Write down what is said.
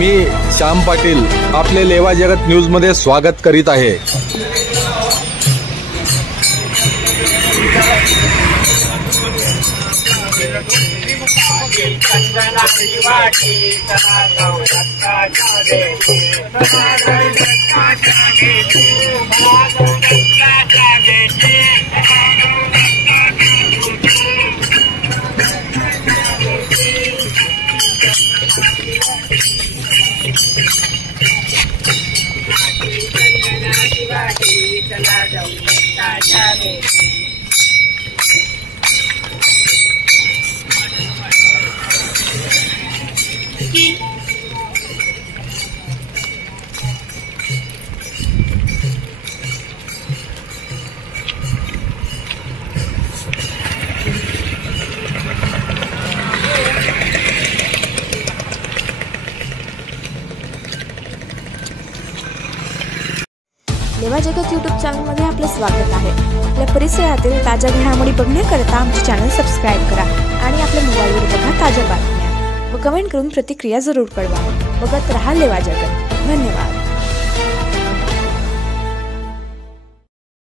मी श्याम पाटील आपले लेवा जगत न्यूज मध्ये स्वागत करीत आहे। लेवा जगत यूट्यूब चॅनलमध्ये आपले स्वागत आहे। आपल्या परिसरातील ताज्या घडामोडी बघण्याकरता आमचे चॅनल सबस्क्राइब करा आणि आपल्या मोबाईलवर बघा ताज्या बातम्या व कमेंट करून प्रतिक्रिया जरूर कळवा। बघत रहा लेवा जगत। धन्यवाद।